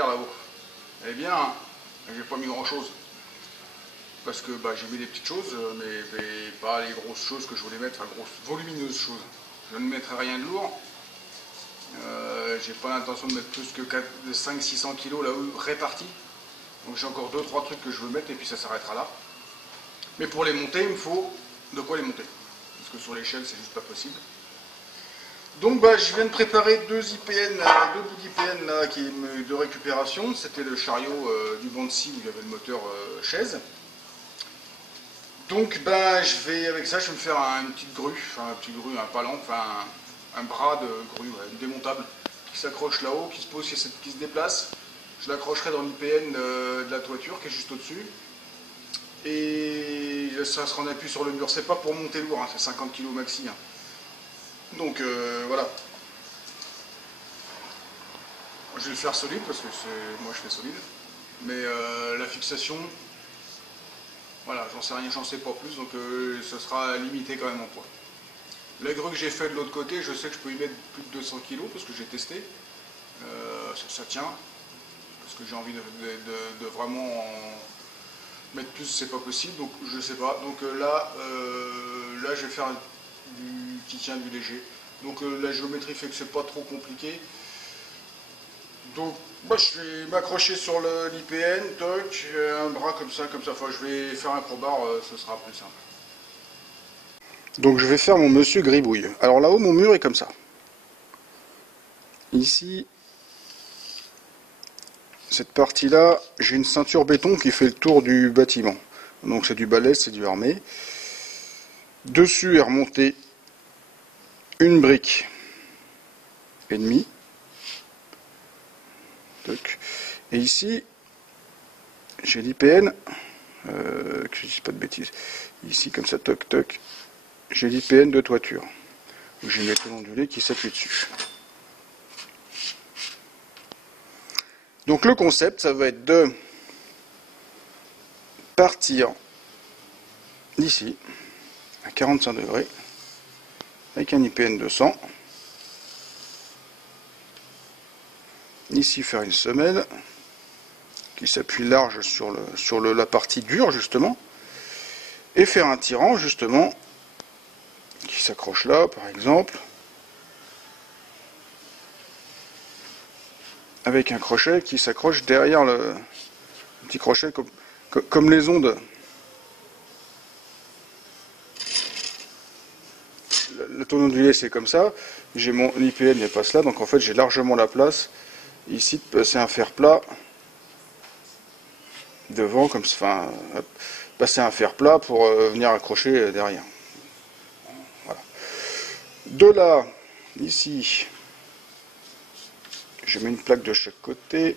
faire là-haut? Eh bien, j'ai pas mis grand chose. Parce que j'ai mis des petites choses, mais pas les grosses choses que je voulais mettre, enfin grosses, volumineuses choses. Je ne mettrai rien de lourd. J'ai pas l'intention de mettre plus que 500-600 kg là-haut répartis. Donc j'ai encore 2-3 trucs que je veux mettre et puis ça s'arrêtera là. Mais pour les monter, il me faut de quoi les monter. Parce que sur l'échelle, c'est juste pas possible. Donc je viens de préparer deux bouts d'IPN là, de récupération. C'était le chariot du Bansi où il y avait le moteur chaise. Donc je vais avec ça, je vais me faire une petite grue, un palan, un bras de grue, démontable, qui s'accroche là-haut, qui se pose, qui se déplace. Je l'accrocherai dans l'IPN de la toiture qui est juste au-dessus. Et ça sera en appui sur le mur. C'est pas pour monter lourd, hein, c'est 50 kg maxi. Hein. Donc voilà. Je vais le faire solide parce que moi je fais solide. Mais la fixation, voilà, j'en sais pas plus, donc ça sera limité quand même en poids. La grue que j'ai fait de l'autre côté, je sais que je peux y mettre plus de 200 kg parce que j'ai testé. Ça tient. Parce que j'ai envie de vraiment en mettre plus, c'est pas possible, donc je sais pas. Donc là je vais faire du qui tient du léger. Donc la géométrie fait que c'est pas trop compliqué. Donc je vais m'accrocher sur l'IPN, toc, un bras comme ça, enfin je vais faire un crowbar, ce sera plus simple. Donc je vais faire mon monsieur gribouille. Alors là-haut mon mur est comme ça. Ici, cette partie-là, j'ai une ceinture béton qui fait le tour du bâtiment. Donc c'est du balèze, c'est du armé. Dessus est remontée une brique et demie. Et ici, j'ai l'IPN, que je ne dise pas de bêtises. Ici, comme ça, toc toc, j'ai l'IPN de toiture. J'ai une méthode ondulée qui s'appuie dessus. Donc le concept, ça va être de partir d'ici, à 45 degrés, avec un IPN de 100. Ici, faire une semelle qui s'appuie large sur la partie dure, justement. Et faire un tirant, justement, qui s'accroche là, par exemple. Avec un crochet qui s'accroche derrière le petit crochet comme les ondes. Le tonneau ondulé c'est comme ça. J'ai mon IPN il passe là, donc en fait j'ai largement la place ici de passer un fer plat devant, comme ça, enfin passer un fer plat pour venir accrocher derrière. Voilà. De là, ici, je mets une plaque de chaque côté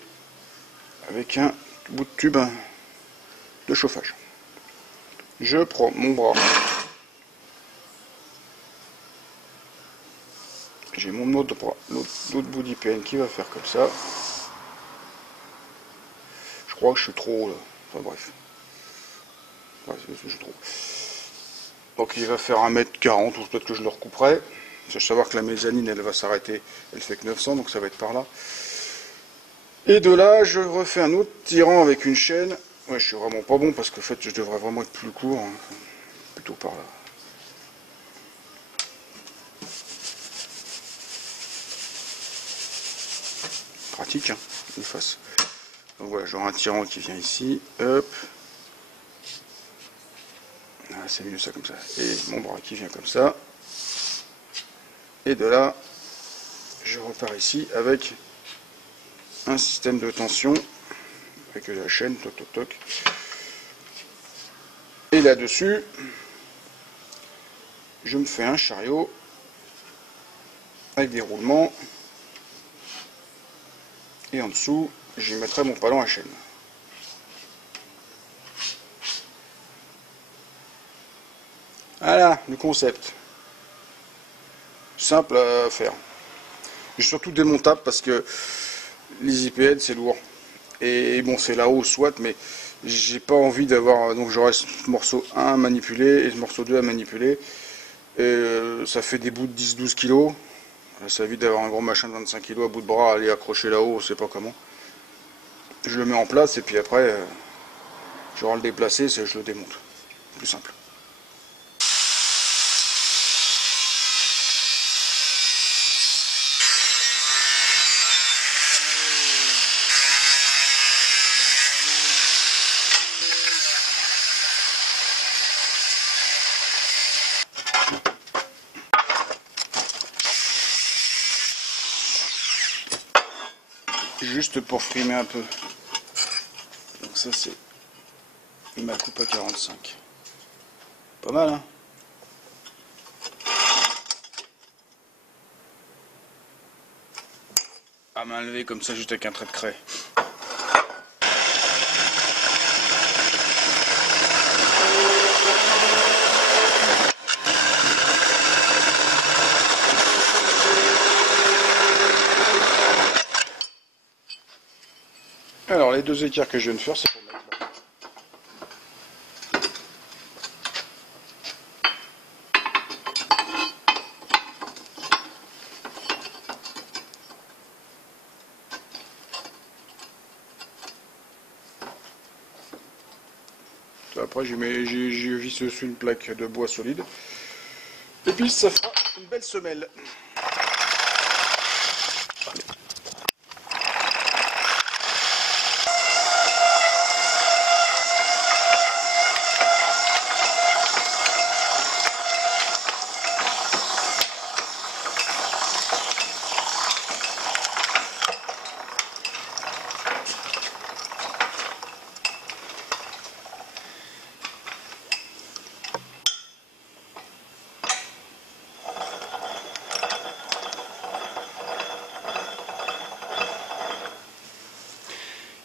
avec un bout de tube de chauffage. Je prends mon bras, j'ai mon autre bras, l'autre bout d'IPN qui va faire comme ça. Je crois que je suis trop haut là, enfin bref. Ouais, c'est ce que je trouve. Donc il va faire 1m40, ou peut-être que je le recouperai. Il faut savoir que la mezzanine elle va s'arrêter, elle fait que 900, donc ça va être par là. Et de là, je refais un autre tirant avec une chaîne. Ouais, je suis vraiment pas bon parce qu'en fait, je devrais vraiment être plus court. Hein. Plutôt par là. Pratique, hein, de face. Donc voilà, j'aurai un tirant qui vient ici. Hop. Ah, c'est mieux ça comme ça. Et mon bras qui vient comme ça. Et de là, je repars ici avec un système de tension avec la chaîne, toc toc toc. Et là-dessus, je me fais un chariot avec des roulements. Et en dessous, j'y mettrai mon palan à chaîne. Voilà, le concept. Simple à faire. Et surtout démontable parce que les IPN c'est lourd. Et bon, c'est là-haut soit, mais j'ai pas envie d'avoir. Donc j'aurai ce morceau 1 à manipuler et ce morceau 2 à manipuler. Et ça fait des bouts de 10-12 kg. Ça évite d'avoir un gros machin de 25 kg à bout de bras à aller accrocher là-haut, on sait pas comment. je le mets en place et puis après je vais le déplacer, je le démonte. Plus simple. Juste pour frimer un peu. Donc ça c'est ma coupe à 45. Pas mal, hein? À main levée comme ça, juste avec un trait de craie. Alors les deux écarts que je viens de faire, c'est pour mettre là. Après j'y visse dessus une plaque de bois solide. Et puis ça fera une belle semelle.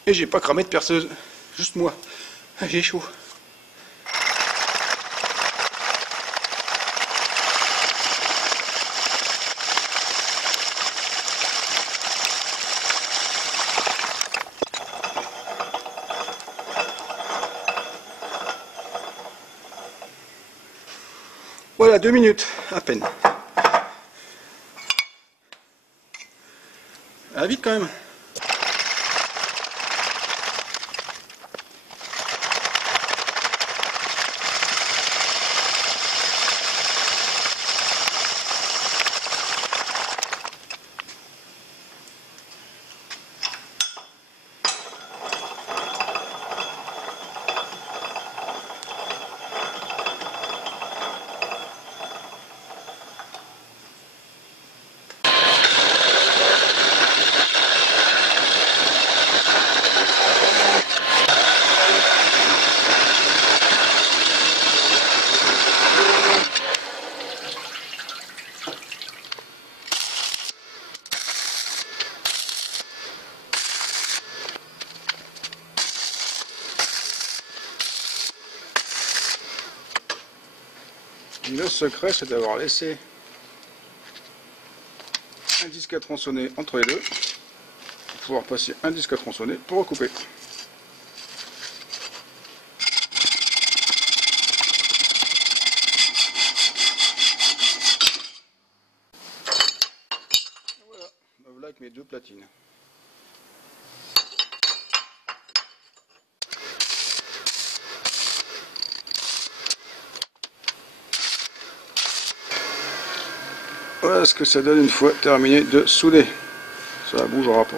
Et j'ai pas cramé de perceuse, juste moi. J'ai chaud. Voilà, 2 minutes, à peine. Ah, vite quand même. Le secret, c'est d'avoir laissé un disque à tronçonner entre les deux pour pouvoir passer un disque à tronçonner pour recouper. Voilà, me voilà avec mes deux platines. Voilà ce que ça donne une fois terminé de souder. Ça bougera pas.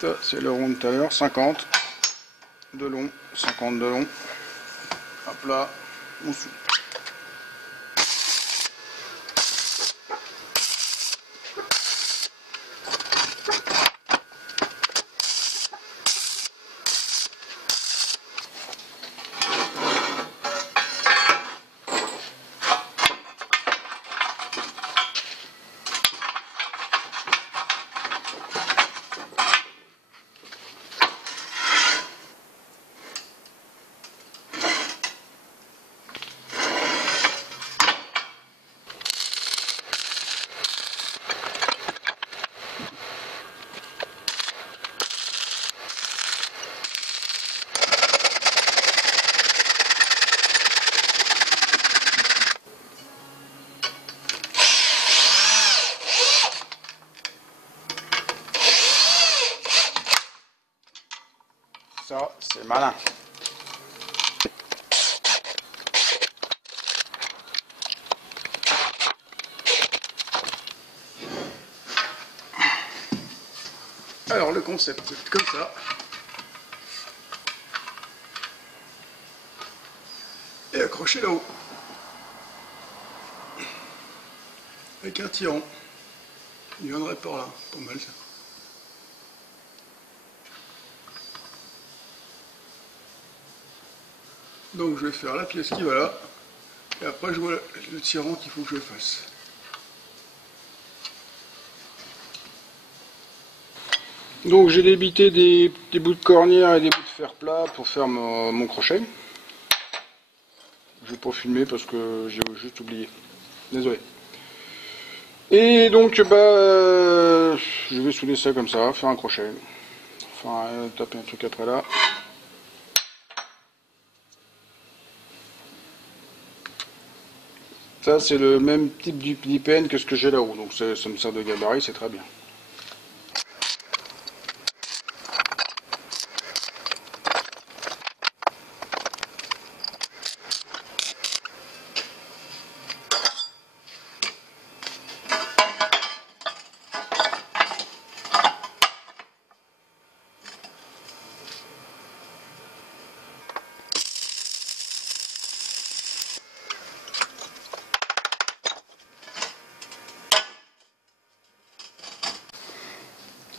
Ça, c'est le rond de tout à l'heure, 50 de long, 50 de long. Hop là, on soude. Ça, c'est malin. Alors le concept, c'est comme ça. Et accroché là-haut. Avec un tirant. Il viendrait par là. Pas mal ça. Donc je vais faire la pièce qui va là. Et après je vois le tirant qu'il faut que je fasse. Donc j'ai débité des bouts de cornière et des bouts de fer plat pour faire mon crochet. Je vais pas filmer parce que j'ai juste oublié. Désolé. Et donc je vais souder ça comme ça, faire un crochet. Enfin taper un truc après là. Ça c'est le même type d'IPN que ce que j'ai là-haut, donc ça me sert de gabarit, c'est très bien.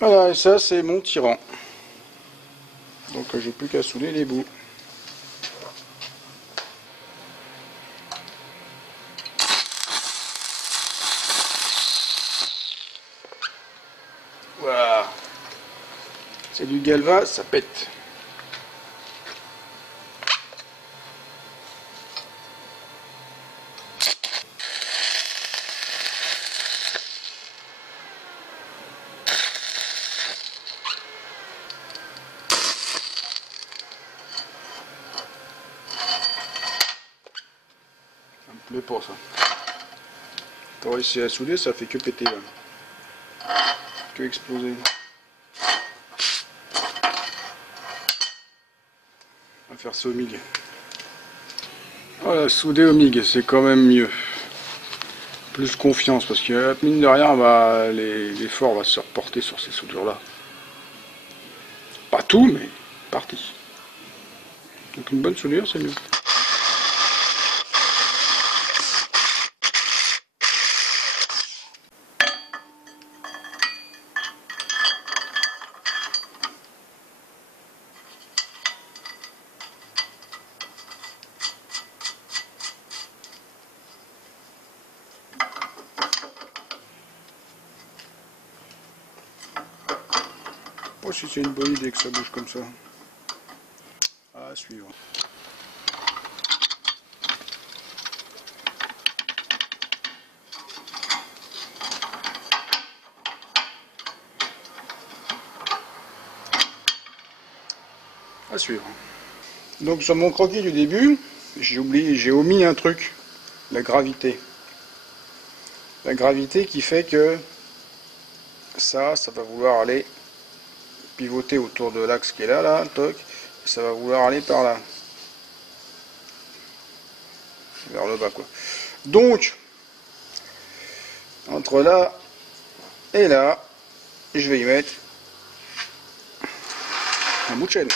Voilà, et ça c'est mon tirant. Donc j'ai plus qu'à souder les bouts. Voilà. C'est du galva, ça pète. Ça me plaît pas ça. Quand on réussit à souder, ça fait que péter là. Que exploser. On va faire ça au MIG. Voilà, souder au MIG, c'est quand même mieux. Plus confiance, parce que mine de rien, l'effort va se reporter sur ces soudures là. Pas tout, mais partie. Donc une bonne soudure, c'est mieux. Je sais pas si c'est une bonne idée que ça bouge comme ça. À suivre. À suivre. Donc sur mon croquis du début, j'ai omis un truc, la gravité. La gravité qui fait que ça va vouloir aller pivoter autour de l'axe qui est là, toc, et ça va vouloir aller par là. Vers le bas quoi. Donc, entre là et là, je vais y mettre un bout de chaîne.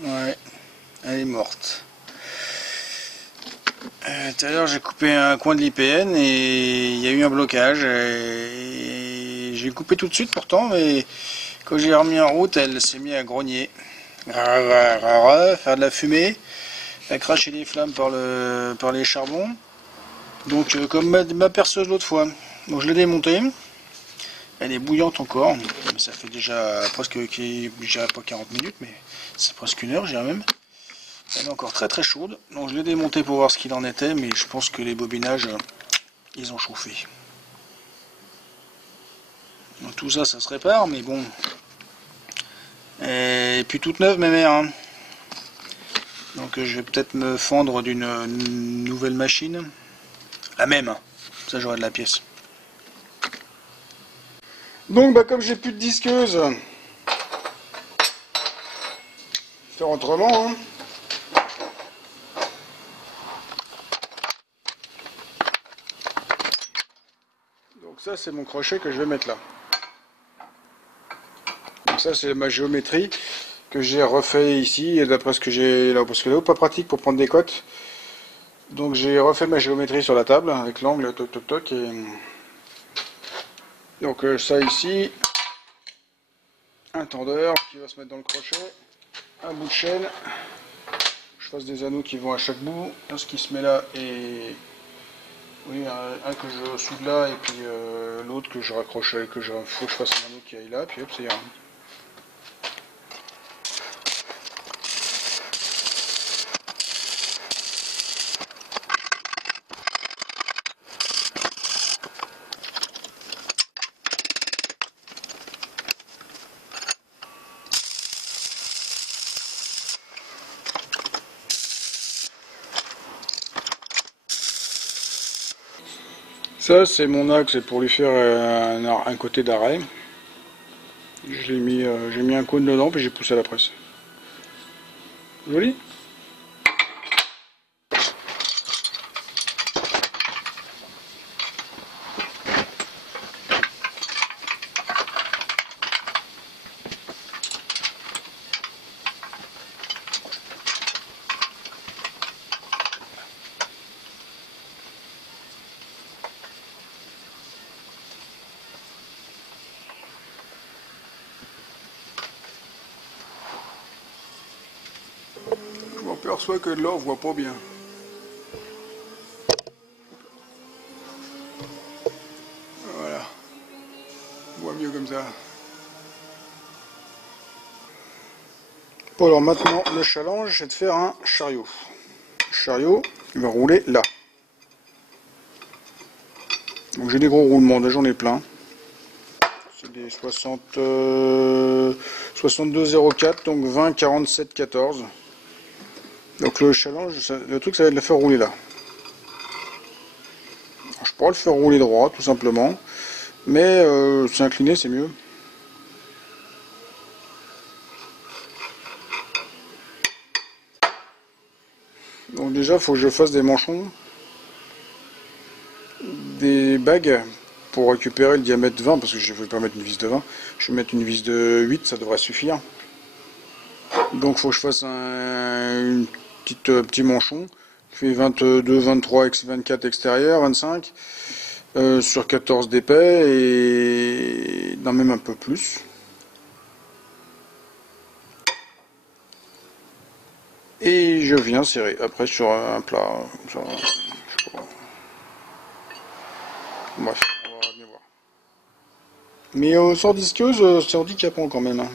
Ouais, elle est morte. Tout à l'heure j'ai coupé un coin de l'IPN et il y a eu un blocage. J'ai coupé tout de suite pourtant, mais quand j'ai remis en route, elle s'est mise à grogner, faire de la fumée, à cracher des flammes par les charbons. Donc comme ma perceuse l'autre fois. Donc je l'ai démontée. Elle est bouillante encore. Ça fait déjà presque, déjà pas 40 minutes, mais c'est presque une heure, je dirais même. Elle est encore très très chaude. Donc je l'ai démontée pour voir ce qu'il en était, mais je pense que les bobinages, ils ont chauffé. Donc, tout ça, ça se répare, mais bon. Et puis toute neuve, mes mères. Hein. Donc je vais peut-être me fendre d'une nouvelle machine. La même. Ça, j'aurai de la pièce. Donc, bah, comme j'ai plus de disqueuse, faire autrement. Hein. Donc ça, c'est mon crochet que je vais mettre là. Donc ça, c'est ma géométrie que j'ai refait ici, et d'après ce que j'ai là, parce que là, pas pratique pour prendre des cotes. Donc j'ai refait ma géométrie sur la table avec l'angle, toc toc toc. Et... donc ça ici, un tendeur qui va se mettre dans le crochet, un bout de chaîne. Je fasse des anneaux qui vont à chaque bout. Ce qui se met là et oui, un que je soude là et puis l'autre que je raccroche, faut que je fasse un anneau qui aille là, puis hop, ça ira. Ça, c'est mon axe pour lui faire un côté d'arrêt. J'ai mis un cône dedans, puis j'ai poussé à la presse. Joli. Je m'aperçois que de là, on voit pas bien. Voilà. On voit mieux comme ça. Bon, alors maintenant, le challenge, c'est de faire un chariot. Le chariot, il va rouler là. Donc j'ai des gros roulements, là j'en ai plein. C'est des 62,04, donc 20, 47, 14. Donc le challenge, le truc, ça va être de le faire rouler là. Alors, je pourrais le faire rouler droit, tout simplement. Mais s'incliner, c'est mieux. Donc déjà, il faut que je fasse des manchons, des bagues, pour récupérer le diamètre 20, parce que je ne vais pas mettre une vis de 20. Je vais mettre une vis de 8, ça devrait suffire. Donc il faut que je fasse un petit manchon qui fait 22, 23, 24 extérieur, 25 sur 14 d'épais et non, même un peu plus. Et je viens serrer après sur un plat. Sur, je sais pas. Bref, on va bien voir. Mais sans disqueuse, c'est handicapant quand même. Hein.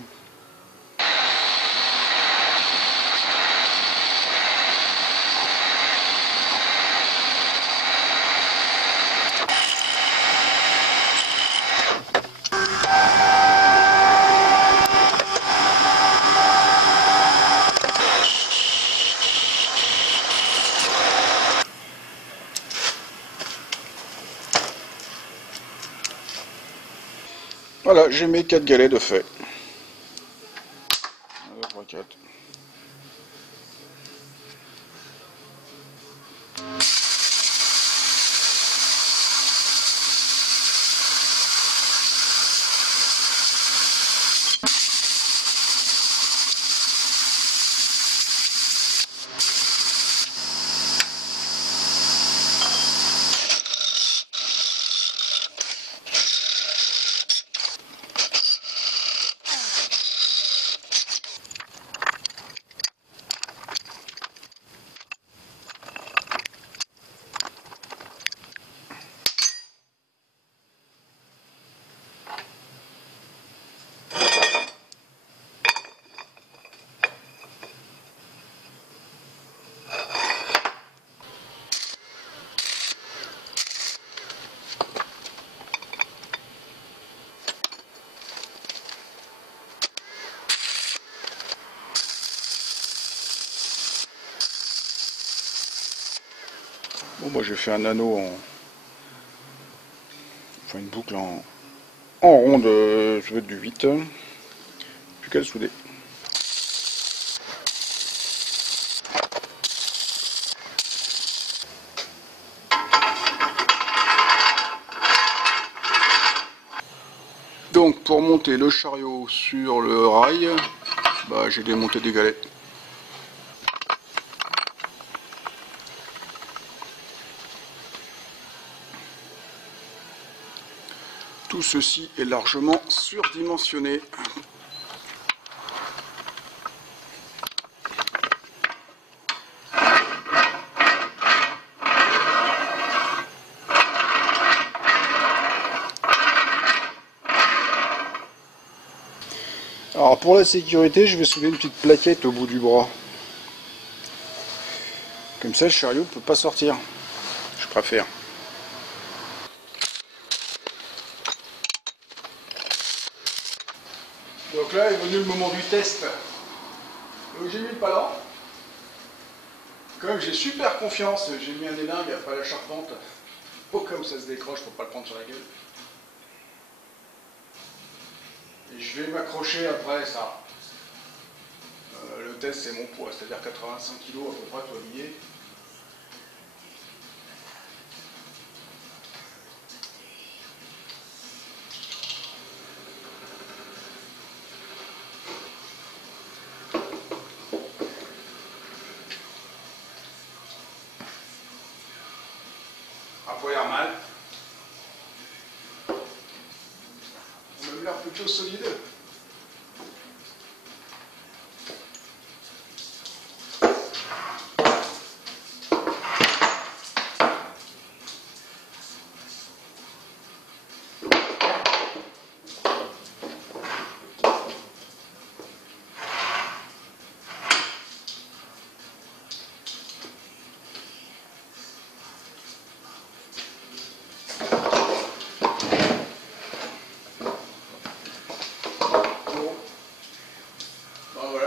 Voilà, j'ai mes 4 galets de fait. 1, 2, 3, 4. Bon, bah, j'ai fait un anneau enfin une boucle en ronde, ça va être du 8. Plus qu'à le souder. Donc pour monter le chariot sur le rail, bah, j'ai démonté des galets. Tout ceci est largement surdimensionné. Alors pour la sécurité, je vais soulever une petite plaquette au bout du bras. Comme ça, le chariot ne peut pas sortir. Je préfère. Donc là est venu le moment du test. Donc j'ai mis le palan. Comme j'ai super confiance, j'ai mis un élingue après la charpente. Au cas où ça se décroche pour pas le prendre sur la gueule. Et je vais m'accrocher après ça. Le test c'est mon poids, c'est-à-dire 85 kg à peu près tout habillé. Après il a mal. On a l'air plutôt solide.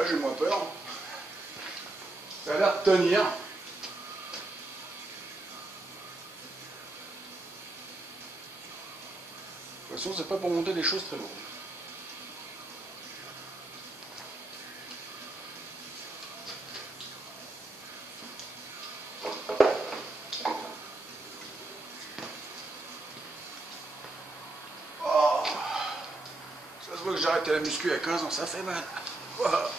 J'ai moins peur. Ça a l'air de tenir. De toute façon, c'est pas pour monter des choses très lourdes. Oh, ça se voit que j'ai arrêté la muscu à 15 ans, ça fait mal. Voilà.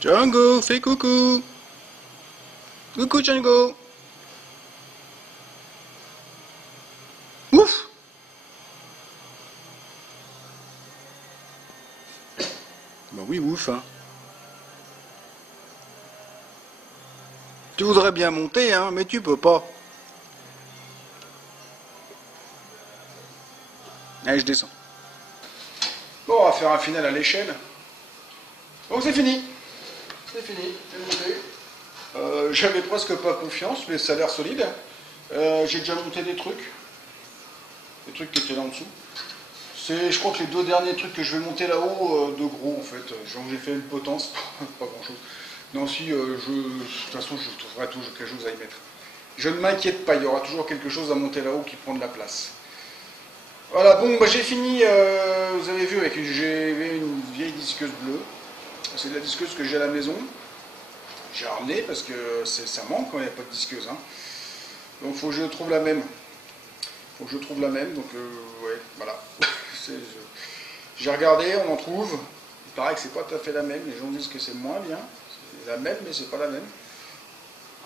Django, fais coucou. Coucou Django. Ouf. Bah oui, ouf, hein. Tu voudrais bien monter, hein, mais tu peux pas. Allez, je descends. Bon, on va faire un final à l'échelle. Donc c'est fini. C'est fini, c'est monté. J'avais presque pas confiance, mais ça a l'air solide. J'ai déjà monté des trucs qui étaient là en dessous. C'est, je crois que les deux derniers trucs que je vais monter là-haut, de gros en fait. Genre j'ai fait une potence, pas grand-chose. Non, si, de toute façon, je trouverai toujours quelque chose à y mettre. Je ne m'inquiète pas, il y aura toujours quelque chose à monter là-haut qui prend de la place. Voilà, bon, bah, j'ai fini, vous avez vu, j'ai une vieille disqueuse bleue. C'est de la disqueuse que j'ai à la maison. J'ai ramené parce que ça manque quand il n'y a pas de disqueuse. Hein. Donc il faut que je trouve la même. Donc ouais, voilà. J'ai regardé, on en trouve. Il paraît que c'est pas tout à fait la même, les gens disent que c'est moins bien. C'est la même, mais c'est pas la même.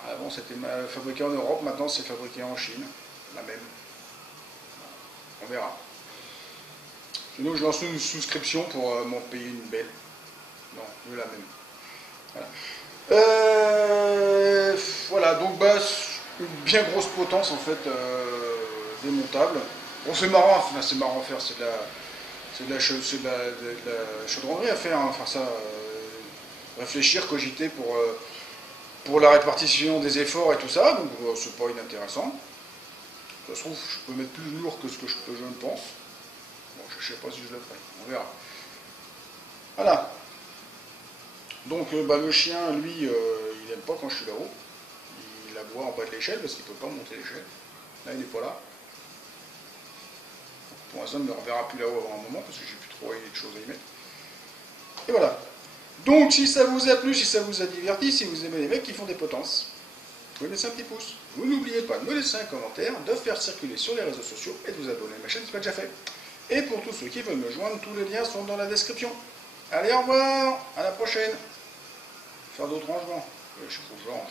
Avant, c'était fabriqué en Europe, maintenant c'est fabriqué en Chine. La même. On verra. Sinon, je lance une souscription pour m'en payer une belle. Non, je veux la même. Voilà, donc bah, une bien grosse potence en fait, démontable. Bon, c'est marrant, enfin, c'est marrant à faire, c'est de la chaudronnerie à faire, hein. Enfin ça, réfléchir, cogiter pour la répartition des efforts et tout ça, donc c'est pas inintéressant. Ça se trouve, je peux mettre plus lourd que ce que je ne pense. Bon, je sais pas si je le ferai, on verra. Voilà. Donc bah, le chien, lui, il n'aime pas quand je suis là-haut. Il aboie en bas de l'échelle parce qu'il ne peut pas monter l'échelle. Là, il n'est pas là. Pour l'instant, il ne me reverra plus là-haut avant un moment parce que j'ai plus trop de choses à y mettre. Et voilà. Donc, si ça vous a plu, si ça vous a diverti, si vous aimez les mecs qui font des potences, vous pouvez laisser un petit pouce. Vous n'oubliez pas de me laisser un commentaire, de faire circuler sur les réseaux sociaux et de vous abonner à ma chaîne si ce n'est pas déjà fait. Et pour tous ceux qui veulent me joindre, tous les liens sont dans la description. Allez, au revoir, à la prochaine. Faire d'autres rangements. Je sais pas où je range.